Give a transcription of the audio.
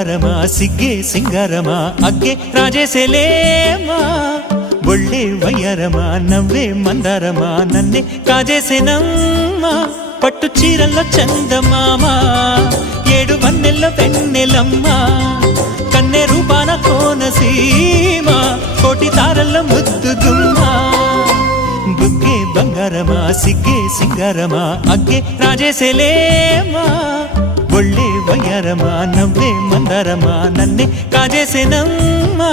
బంగారమా సిగ్గే సింగారమా అగ్గే రాజేసేలేమా ఒళ్ళే వయ్యారమా నవ్వే మందారమా నన్నే కాజేసేనమ్మా పట్టు చీరల్లో చందమామా ఏడు వన్నెల్లో వెన్నెలమ్మా కన్నె రూపాన కోనసీమా కోటి తారల్లో ముద్దుగుమ్మా బుగ్గే బంగారమా సిగ్గే సింగారమా అగ్గే రాజేసేలేమా ఒళ్ళే వయ్యారమా నవ్వే మందారమా నన్నే కాజేసేనమ్మా